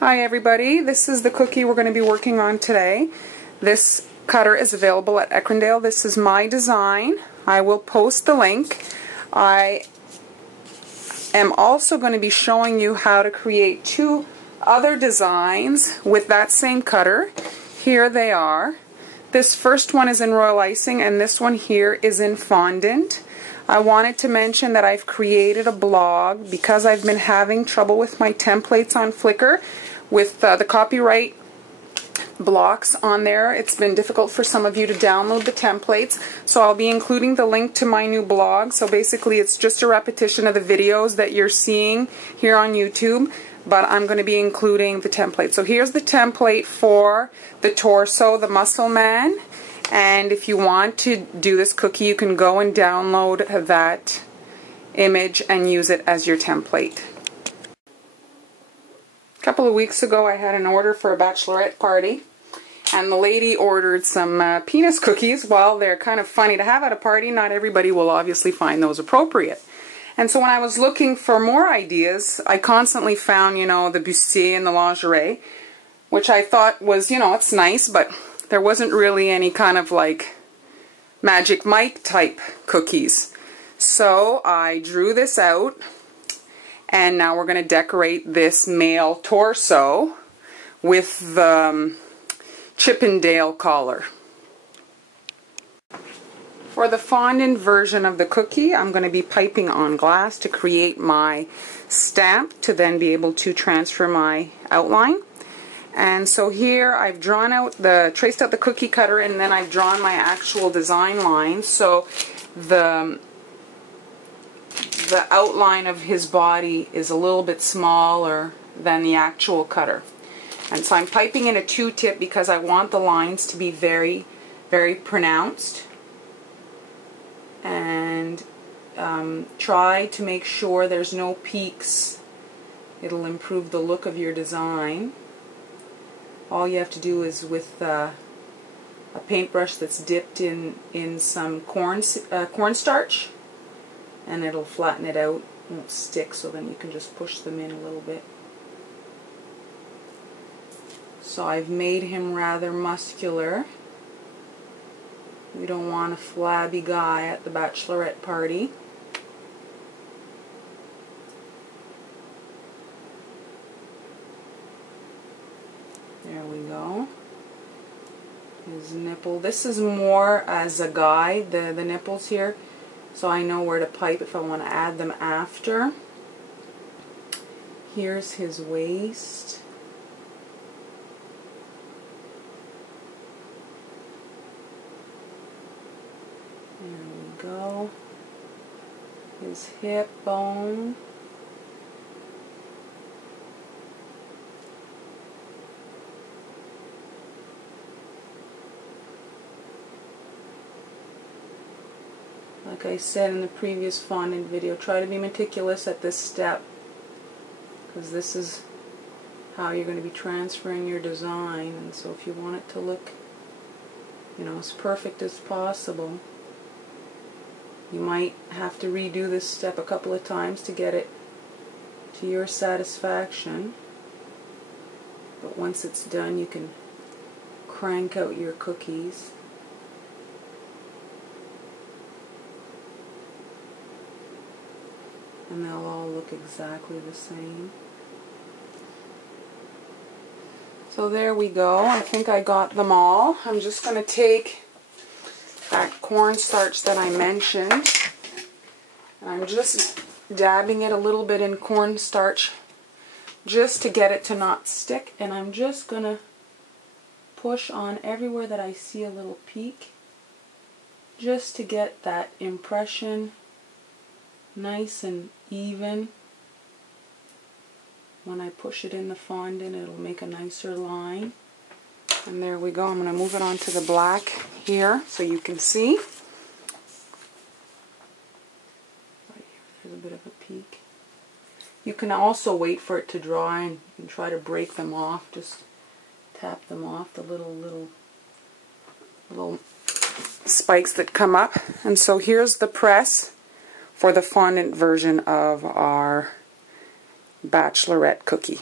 Hi everybody, this is the cookie we're going to be working on today. This cutter is available at Ekrendale. This is my design. I will post the link. I am also going to be showing you how to create two other designs with that same cutter. Here they are. This first one is in royal icing and this one here is in fondant. I wanted to mention that I've created a blog because I've been having trouble with my templates on Flickr with the copyright blocks on there. It's been difficult for some of you to download the templates, so I'll be including the link to my new blog. So basically it's just a repetition of the videos that you're seeing here on YouTube, but I'm going to be including the template. So here's the template for the torso, the muscle man. And if you want to do this cookie, you can go and download that image and use it as your template. A couple of weeks ago I had an order for a bachelorette party, and the lady ordered some penis cookies. Well, they're kind of funny to have at a party. Not everybody will obviously find those appropriate. And so when I was looking for more ideas, I constantly found, the bustier and the lingerie, which I thought was, it's nice, but there wasn't really any kind of like Magic Mike type cookies. So I drew this out, and now we're going to decorate this male torso with the Chippendale collar. For the fondant version of the cookie, I'm going to be piping on glass to create my stamp to then be able to transfer my outline. And so here I've traced out the cookie cutter, and then I've drawn my actual design line. So the outline of his body is a little bit smaller than the actual cutter. And so I'm piping in a 2-tip because I want the lines to be very, very pronounced. And try to make sure there's no peaks. It'll improve the look of your design. All you have to do is with a paintbrush that's dipped in some cornstarch, and it'll flatten it out, won't stick, so then you can just push them in a little bit. So I've made him rather muscular. We don't want a flabby guy at the bachelorette party. There we go. His nipple. This is more as a guide, the nipples here, so I know where to pipe if I want to add them after. Here's his waist. There we go. His hip bone. Like I said in the previous fondant video, try to be meticulous at this step, because this is how you're going to be transferring your design. And so if you want it to look, as perfect as possible, you might have to redo this step a couple of times to get it to your satisfaction. But once it's done, you can crank out your cookies. And they'll all look exactly the same. So there we go. I think I got them all. I'm just going to take that cornstarch that I mentioned, and I'm just dabbing it a little bit in cornstarch just to get it to not stick, and I'm just going to push on everywhere that I see a little peak, just to get that impression nice and even. When I push it in the fondant, it'll make a nicer line. And there we go. I'm going to move it onto the black here so you can see. Right here, there's a bit of a peak. You can also wait for it to dry and try to break them off. Just tap them off, the little spikes that come up. And so here's the press for the fondant version of our bachelorette cookie.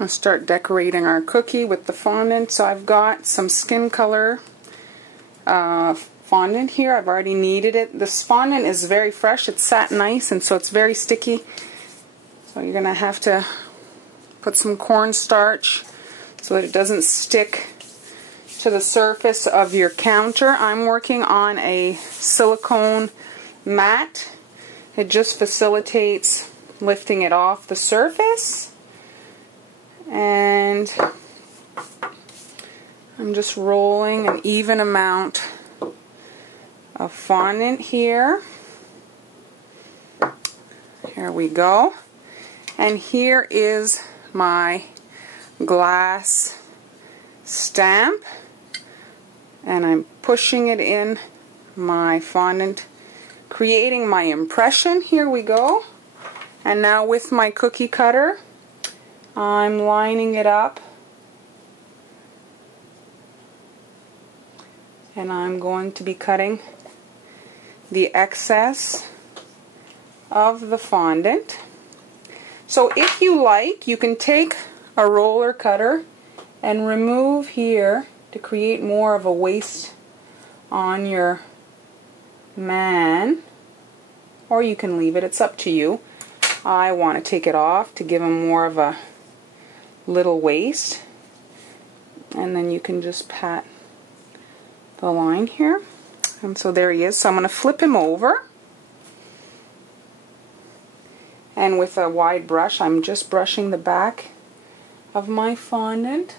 I'll start decorating our cookie with the fondant. So I've got some skin color fondant here. I've already kneaded it. This fondant is very fresh. It's satin ice, and so it's very sticky. So you're going to have to put some cornstarch so that it doesn't stick to the surface of your counter. I'm working on a silicone mat. It just facilitates lifting it off the surface. And I'm just rolling an even amount of fondant here. Here we go. And here is my glass stamp. And I'm pushing it in my fondant, creating my impression. Here we go. And now with my cookie cutter, I'm lining it up. And I'm going to be cutting the excess of the fondant. So if you like, you can take a roller cutter and remove here to create more of a waste on your man, or you can leave it. It's up to you. I want to take it off to give him more of a little waist, and then you can just pat the line here. And so there he is. So I'm going to flip him over, and with a wide brush I'm just brushing the back of my fondant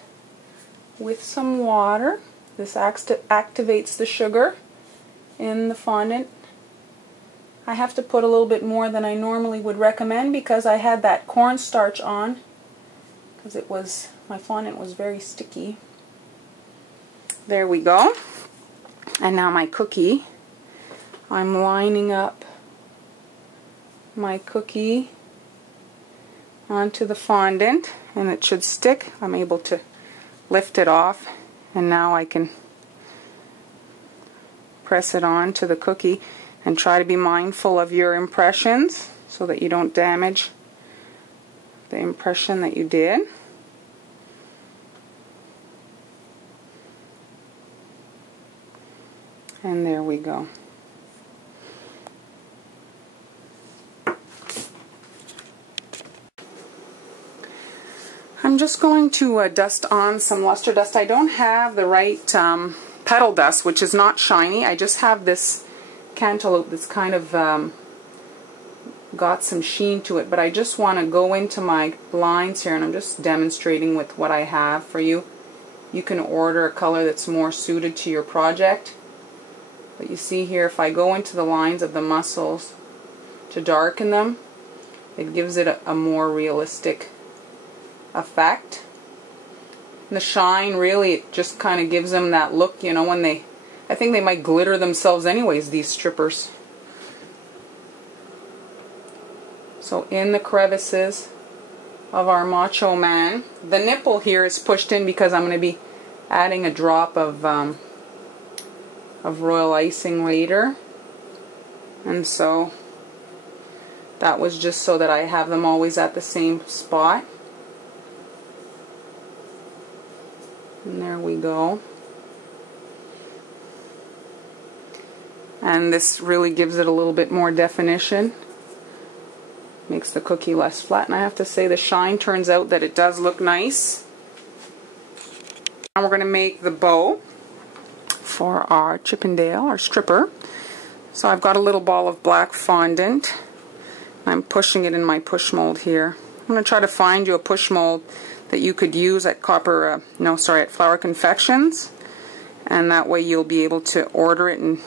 with some water. This activates the sugar in the fondant. I have to put a little bit more than I normally would recommend because I had that cornstarch on, because my fondant was very sticky. There we go. And now my cookie. I'm lining up my cookie onto the fondant, and it should stick. I'm able to lift it off, and now I can press it on to the cookie. And try to be mindful of your impressions so that you don't damage the impression that you did. And there we go. I'm just going to dust on some luster dust. I don't have the right petal dust, which is not shiny. I just have this cantaloupe that's kind of got some sheen to it, but I just want to go into my lines here, and I'm just demonstrating with what I have for you. You can order a color that's more suited to your project, but you see here, if I go into the lines of the muscles to darken them, it gives it a more realistic effect. And the shine, really, it just kind of gives them that look, you know, when I think they might glitter themselves anyways, these strippers. So in the crevices of our Macho Man, the nipple here is pushed in because I'm going to be adding a drop of royal icing later. And so that was just so that I have them always at the same spot. And there we go. And this really gives it a little bit more definition. Makes the cookie less flat. And I have to say, the shine turns out that it does look nice. Now we're going to make the bow for our Chippendale, our stripper. So I've got a little ball of black fondant. I'm pushing it in my push mold here. I'm going to try to find you a push mold that you could use at at Flower Confections. And that way you'll be able to order it and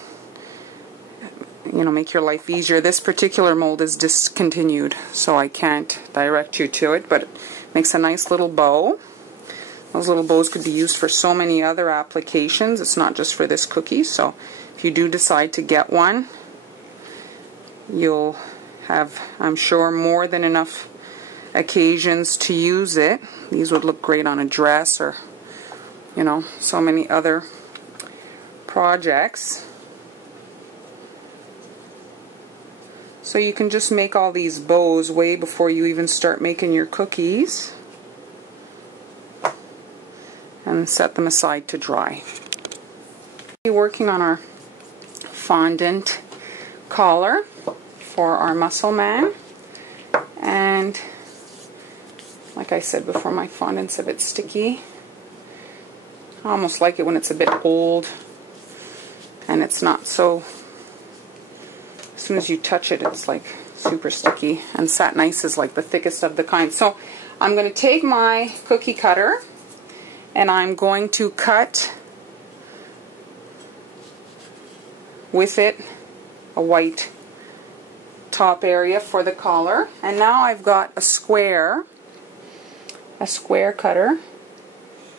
make your life easier. This particular mold is discontinued, so I can't direct you to it, but it makes a nice little bow. Those little bows could be used for so many other applications. It's not just for this cookie, so if you do decide to get one, you'll have, I'm sure, more than enough occasions to use it. These would look great on a dress or, so many other projects. So you can just make all these bows way before you even start making your cookies. and set them aside to dry. We're working on our fondant collar for our muscle man, and like I said before, my fondant's a bit sticky. I almost like it when it's a bit old and it's not so, as soon as you touch it, it's like super sticky, and Satin Ice is like the thickest of the kind. So I'm going to take my cookie cutter and I'm going to cut with it a white top area for the collar. And now I've got a square cutter,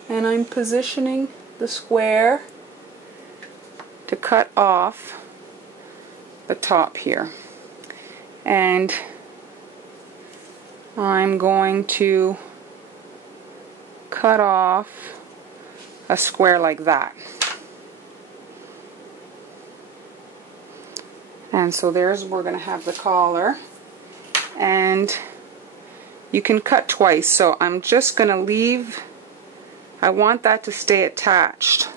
and I'm positioning the square to cut off the top here. And I'm going to cut off a square like that. And so there's, we're going to have the collar, and you can cut twice, so I'm just going to leave, I want that to stay attached.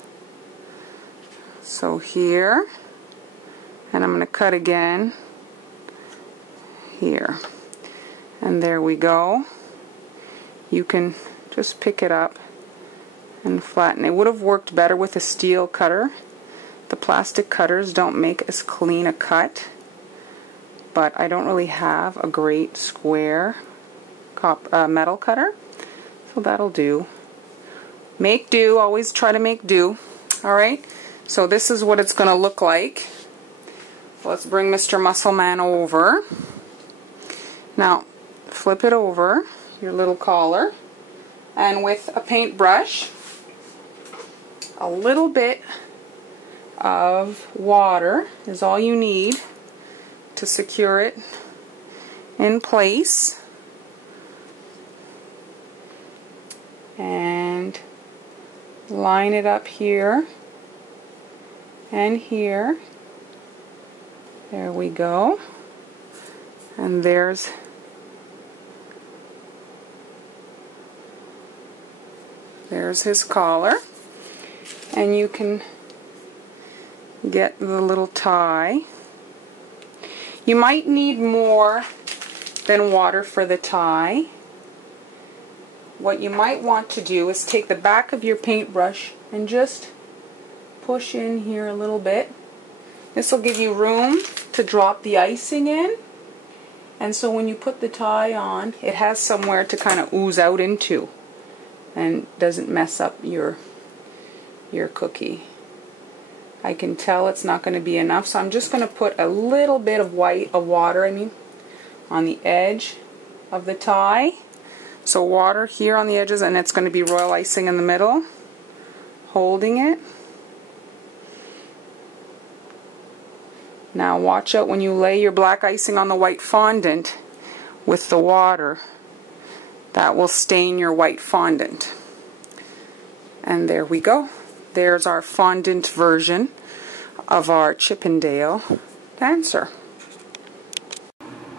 So here, and I'm going to cut again here, and there we go. You can just pick it up and flatten. It would have worked better with a steel cutter. The plastic cutters don't make as clean a cut, but I don't really have a great square metal cutter, so that'll do. Make do, always try to make do. Alright, so this is what it's going to look like. Let's bring Mr. Muscle Man over. Now, flip it over, your little collar, and with a paintbrush, a little bit of water is all you need to secure it in place. And line it up here and here. There we go. And there's his collar. And you can get the little tie. You might need more than water for the tie. What you might want to do is take the back of your paintbrush and just push in here a little bit. This will give you room to drop the icing in, and so when you put the tie on, it has somewhere to kind of ooze out into and doesn't mess up your cookie. I can tell it's not going to be enough, so I'm just going to put a little bit of water on the edge of the tie. So water here on the edges, and it's going to be royal icing in the middle, holding it. Now watch out when you lay your black icing on the white fondant with the water. That will stain your white fondant. And there we go. There's our fondant version of our Chippendale dancer.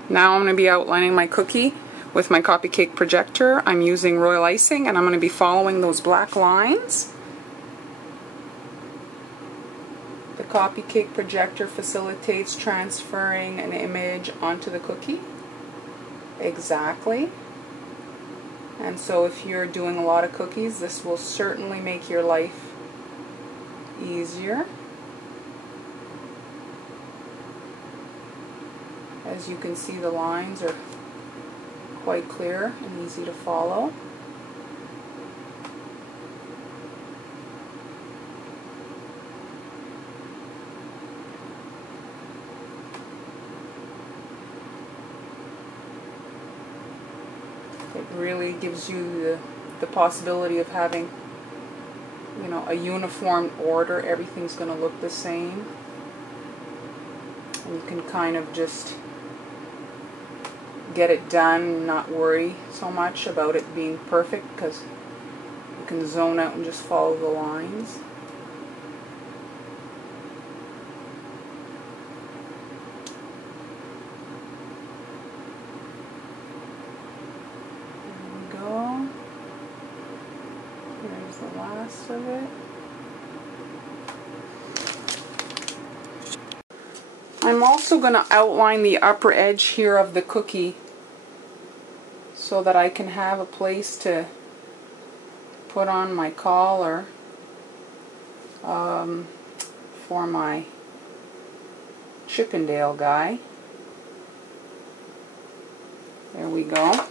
Now I'm going to be outlining my cookie with my copy cake projector. I'm using royal icing, and I'm going to be following those black lines. The copy cake projector facilitates transferring an image onto the cookie. Exactly. And so if you're doing a lot of cookies, this will certainly make your life easier. As you can see, the lines are quite clear and easy to follow. It really gives you the possibility of having, you know, a uniform order. Everything's going to look the same. And you can kind of just get it done, not worry so much about it being perfect, because you can zone out and just follow the lines. There we go. There's the last of it. I'm also going to outline the upper edge here of the cookie so that I can have a place to put on my collar for my Chippendale guy. There we go. I'm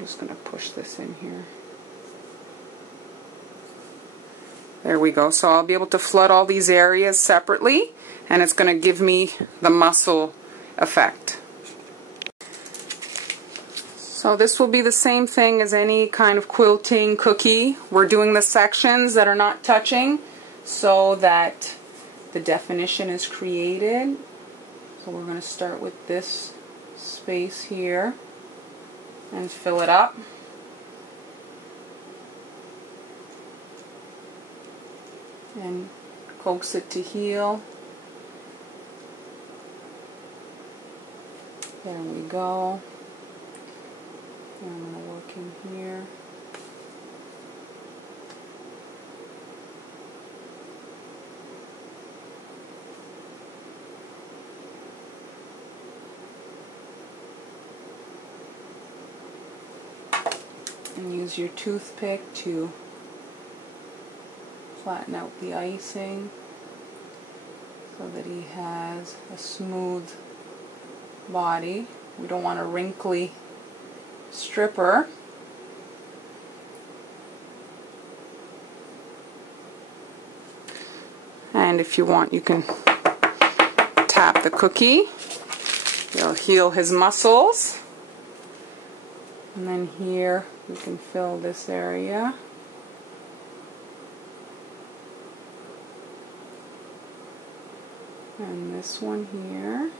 just going to push this in here. There we go. So I'll be able to flood all these areas separately, and it's going to give me the muscle effect. So this will be the same thing as any kind of quilting cookie. We're doing the sections that are not touching so that the definition is created. So we're going to start with this space here and fill it up. And coax it to heel. There we go. And I'm going to work in here. And use your toothpick to flatten out the icing so that he has a smooth body. We don't want a wrinkly stripper. And if you want, you can tap the cookie. It'll heal his muscles. And then here we can fill this area. And this one here.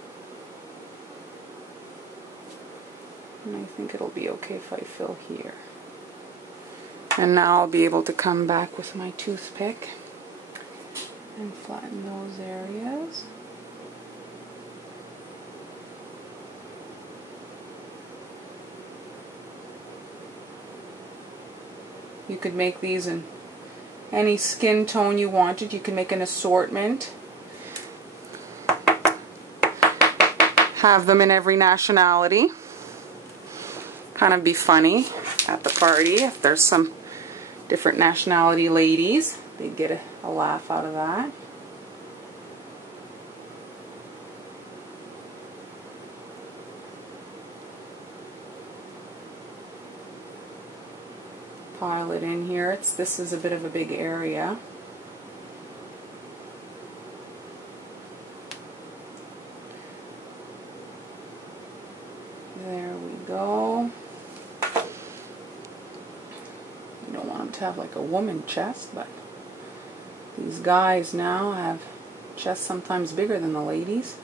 And I think it'll be okay if I fill here. And now I'll be able to come back with my toothpick and flatten those areas. You could make these in any skin tone you wanted. You can make an assortment. Have them in every nationality. Kind of be funny at the party if there's some different nationality ladies. They'd get a laugh out of that. Pile it in here. This is a bit of a big area. There we go. You don't want them to have like a woman chest, but these guys now have chests sometimes bigger than the ladies.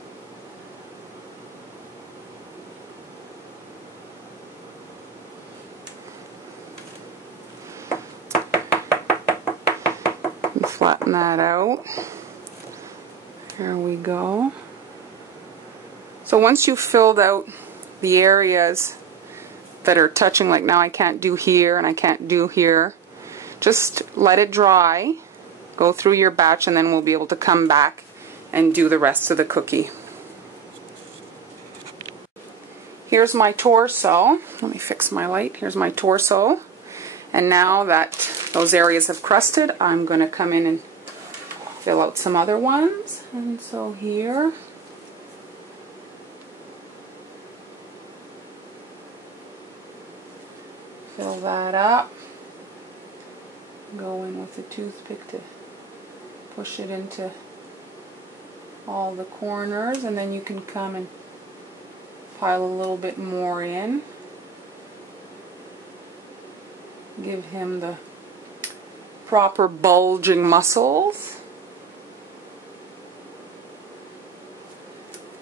And flatten that out. There we go. So once you've filled out the areas that are touching, like now I can't do here and I can't do here, just let it dry, go through your batch, and then we'll be able to come back and do the rest of the cookie. Here's my torso. Let me fix my light. Here's my torso. And now that those areas have crusted, I'm going to come in and fill out some other ones. And so here, fill that up. Go in with a toothpick to push it into all the corners, and then you can come and pile a little bit more in. Give him the proper bulging muscles.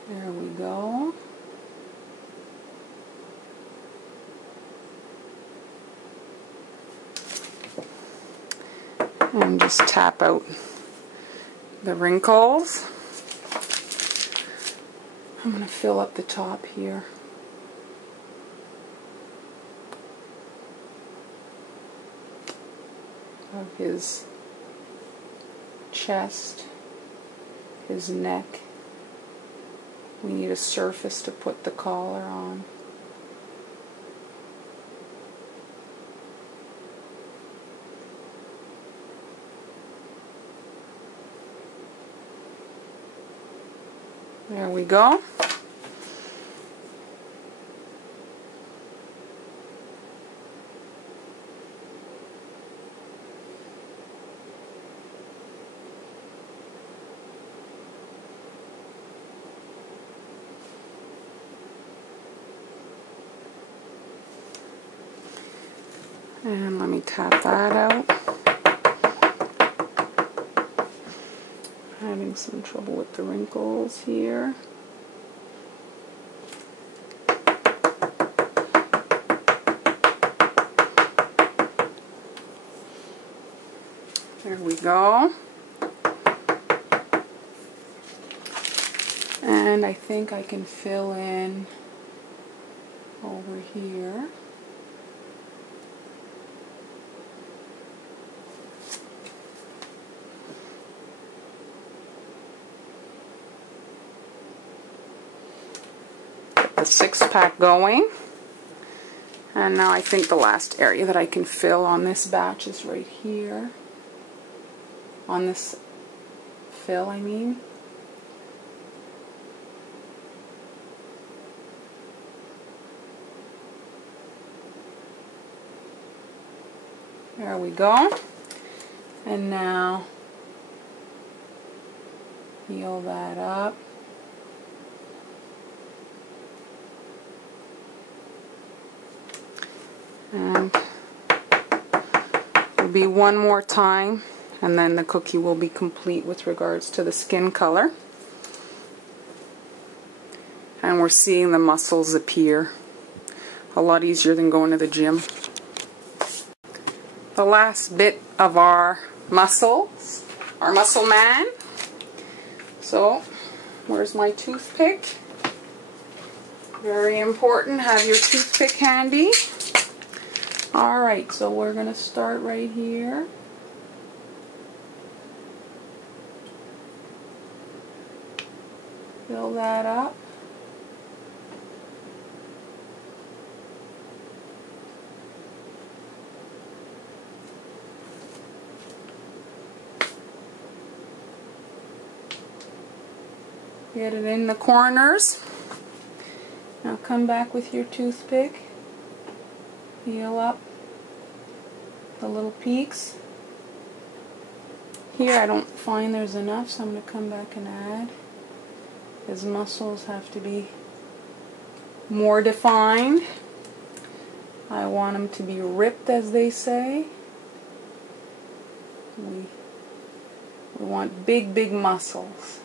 There we go. And just tap out the wrinkles. I'm going to fill up the top here. of his chest, his neck. We need a surface to put the collar on. There we go. And let me tap that out. Having some trouble with the wrinkles here. There we go. And I think I can fill in over here. The 6-pack going, and now I think the last area that I can fill on this batch is right here, on this fill I mean. There we go. And now heal that up. And it'll be one more time, and then the cookie will be complete with regards to the skin color. And we're seeing the muscles appear. A lot easier than going to the gym. The last bit of our muscles, our muscle man. So, where's my toothpick? Very important, have your toothpick handy. Alright, so we're going to start right here. Fill that up. Get it in the corners. Now come back with your toothpick. Peel up the little peaks. Here I don't find there's enough, so I'm going to come back and add. His muscles have to be more defined. I want them to be ripped, as they say. We want big, big muscles.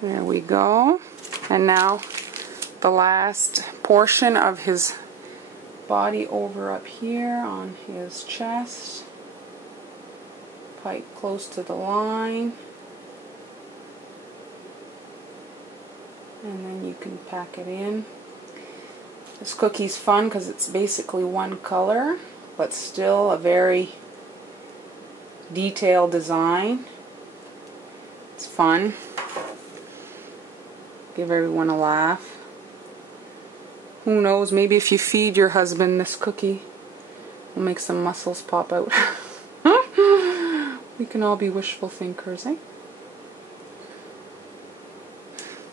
There we go. And now the last portion of his body over up here on his chest. Pipe close to the line. And then you can pack it in. This cookie's fun because it's basically one color, but still a very detailed design. It's fun. Give everyone a laugh. Who knows, maybe if you feed your husband this cookie, it'll make some muscles pop out. We can all be wishful thinkers, eh?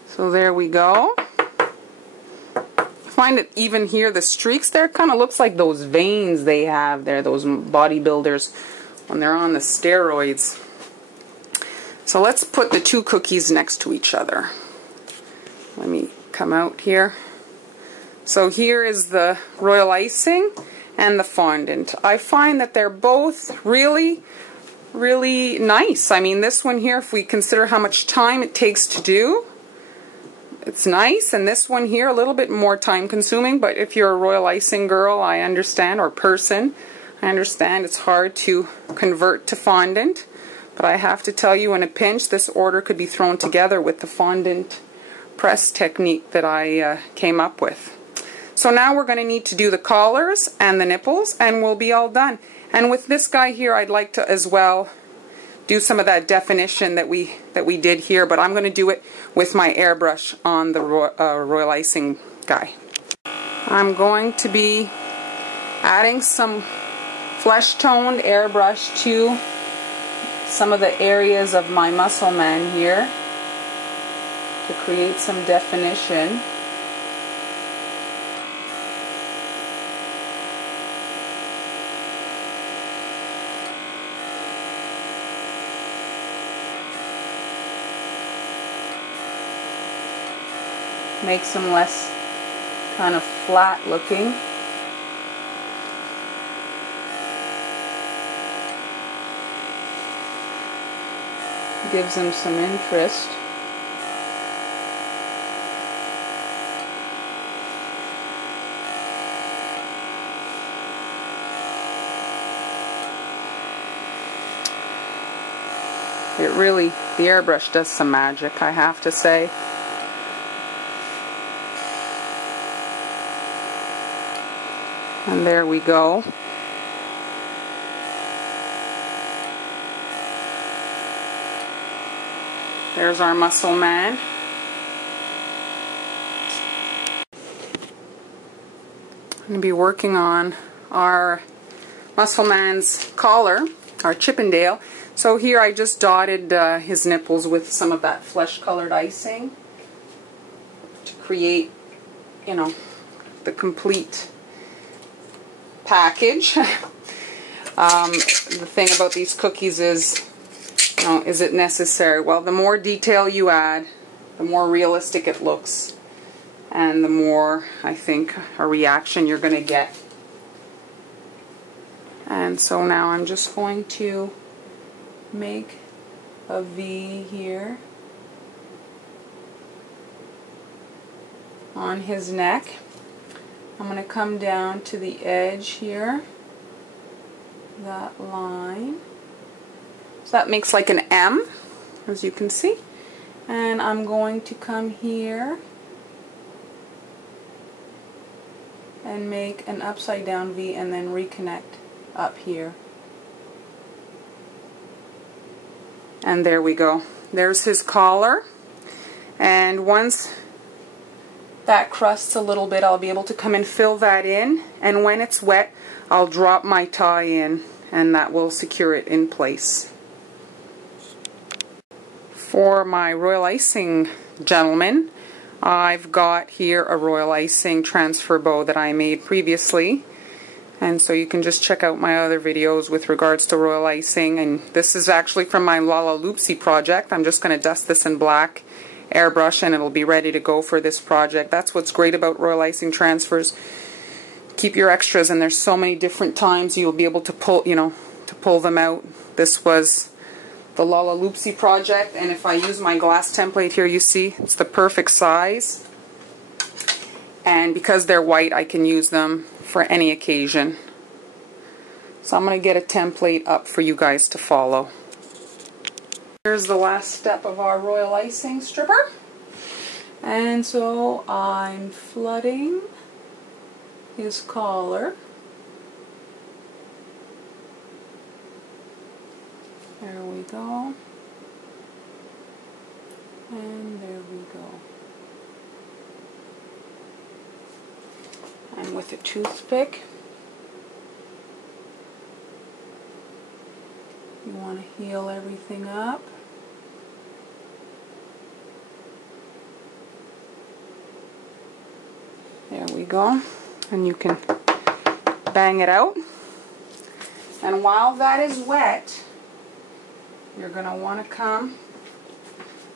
So there we go. I find it even here, the streaks there kind of looks like those veins they have there, those bodybuilders when they're on the steroids. So let's put the two cookies next to each other. Let me come out here. So here is the royal icing and the fondant. I find that they're both really, really nice. I mean, this one here, if we consider how much time it takes to do, it's nice. And this one here, a little bit more time consuming, but if you're a royal icing girl, I understand, or person, I understand it's hard to convert to fondant. But I have to tell you, in a pinch, this order could be thrown together with the fondant press technique that I came up with. So now we're going to need to do the collars and the nipples, and we'll be all done. And with this guy here, I'd like to as well do some of that definition that we did here, but I'm going to do it with my airbrush on the royal icing guy. I'm going to be adding some flesh-toned airbrush to some of the areas of my muscle man here to create some definition. Makes them less kind of flat looking. Gives them some interest. It really, the airbrush does some magic, I have to say. And there we go. There's our muscle man. I'm going to be working on our muscle man's collar, our Chippendale. So here I just dotted his nipples with some of that flesh-colored icing to create, you know, the complete package. The thing about these cookies is, you know, is it necessary? Well, the more detail you add, the more realistic it looks, and the more, I think, a reaction you're going to get. And so now I'm just going to make a V here on his neck. I'm going to come down to the edge here, that line. So that makes like an M, as you can see. And I'm going to come here and make an upside down V and then reconnect up here. And there we go. There's his collar. And once that crusts a little bit, I'll be able to come and fill that in, and when it's wet I'll drop my tie in, and that will secure it in place. For my royal icing gentleman, I've got here a royal icing transfer bow that I made previously, and so you can just check out my other videos with regards to royal icing. And this is actually from my Lala Loopsy project. I'm just going to dust this in black airbrush and it'll be ready to go for this project. That's what's great about royal icing transfers. Keep your extras, and there's so many different times you'll be able to pull, you know, to pull them out. This was the Lala Loopsy project, and if I use my glass template here, you see it's the perfect size, and because they're white I can use them for any occasion. So I'm going to get a template up for you guys to follow. Here's the last step of our royal icing stripper, and so I'm flooding his collar. There we go, and there we go. And with a toothpick, you want to heal everything up. There we go. And you can bang it out. And while that is wet, you're going to want to come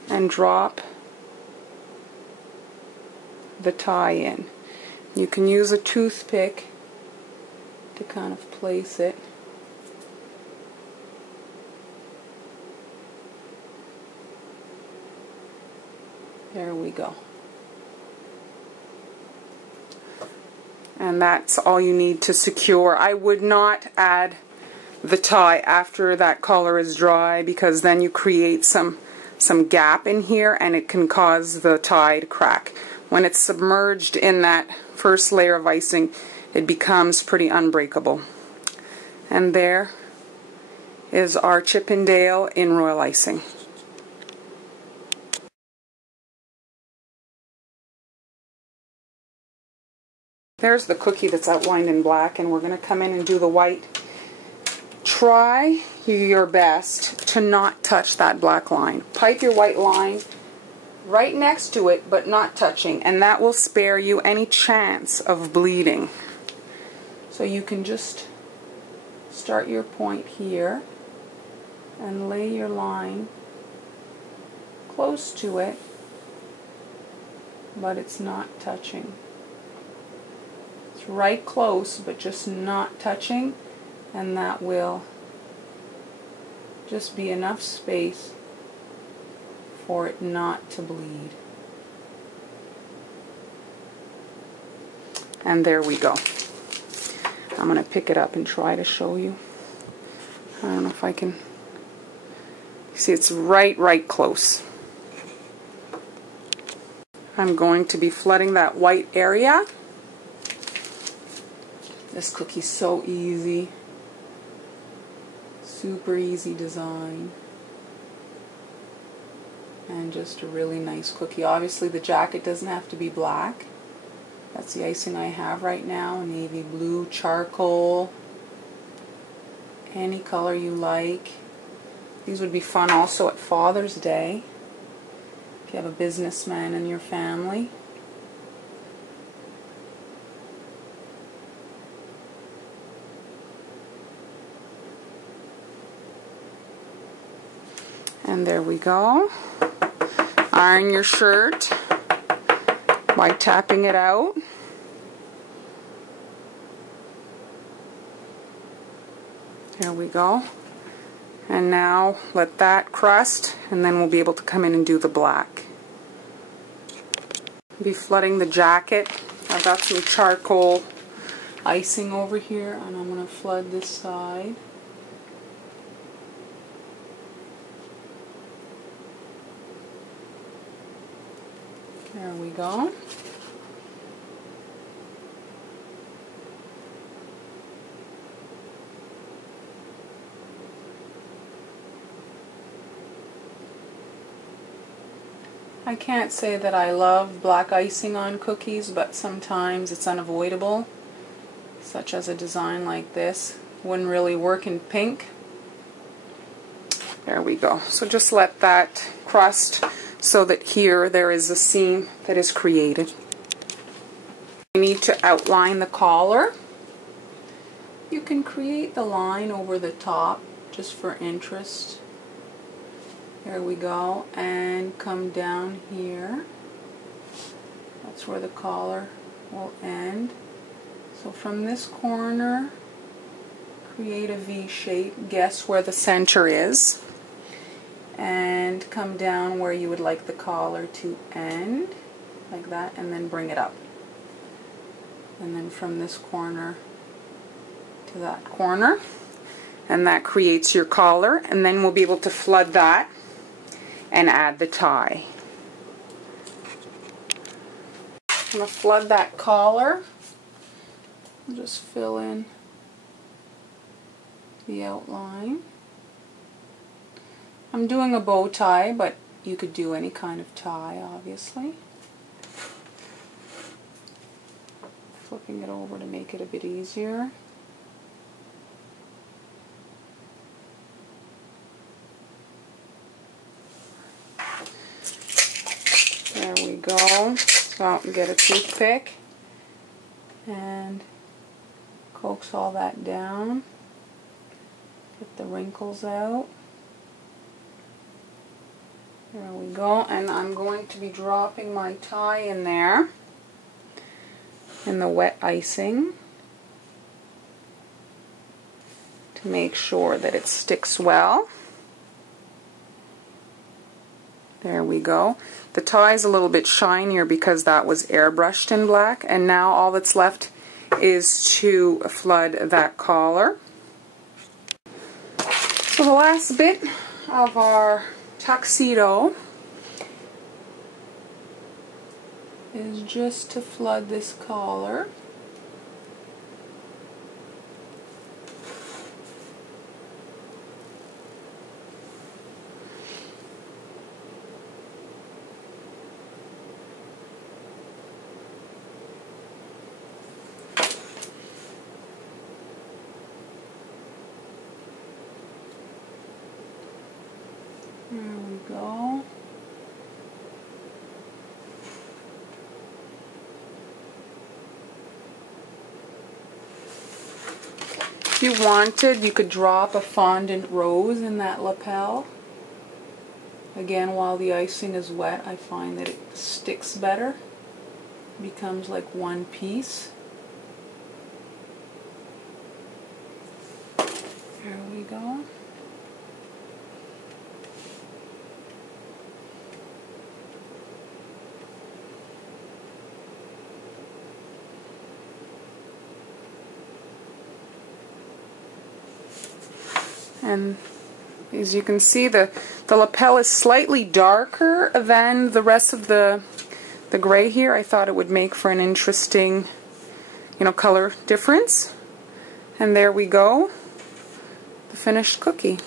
and drop the tie in. You can use a toothpick to kind of place it. There we go. And that's all you need to secure. I would not add the tie after that collar is dry, because then you create some some gap in here, and it can cause the tie to crack. When it's submerged in that first layer of icing, it becomes pretty unbreakable. And there is our Chippendale in royal icing. There's the cookie that's outlined in black, and we're going to come in and do the white. Try your best to not touch that black line. Pipe your white line right next to it, but not touching, and that will spare you any chance of bleeding. So you can just start your point here and lay your line close to it, but it's not touching. It's right close, but just not touching, and that will just be enough space for it not to bleed. And there we go. I'm going to pick it up and try to show you. I don't know if I can. See, it's right close. I'm going to be flooding that white area. This cookie's so easy. Super easy design. And just a really nice cookie. Obviously the jacket doesn't have to be black. That's the icing I have right now. Navy blue, charcoal, any color you like. These would be fun also at Father's Day if you have a businessman in your family. And there we go. Iron your shirt by tapping it out. There we go. And now let that crust, and then we'll be able to come in and do the black. Be flooding the jacket. I've got some charcoal icing over here, and I'm going to flood this side. There we go. I can't say that I love black icing on cookies, but sometimes it's unavoidable, such as a design like this. Wouldn't really work in pink. There we go. So just let that crust so that here there is a seam that is created. You need to outline the collar. You can create the line over the top just for interest. There we go, and come down here. That's where the collar will end. So from this corner, create a V shape, guess where the center is, and come down where you would like the collar to end, like that, and then bring it up. And then from this corner to that corner, and that creates your collar, and then we'll be able to flood that and add the tie. I'm going to flood that collar. I'll just fill in the outline. I'm doing a bow tie, but you could do any kind of tie, obviously. Flipping it over to make it a bit easier. There we go. So get a toothpick and coax all that down. Get the wrinkles out. There we go. And I'm going to be dropping my tie in there in the wet icing to make sure that it sticks well. There we go. The tie is a little bit shinier because that was airbrushed in black, and now all that's left is to flood that collar. So the last bit of our Tuxedo is just to flood this collar. There we go. If you wanted, you could drop a fondant rose in that lapel. Again, while the icing is wet, I find that it sticks better. Becomes like one piece. There we go. And as you can see, the lapel is slightly darker than the rest of the gray here. I thought it would make for an interesting, color difference. And there we go, the finished cookie.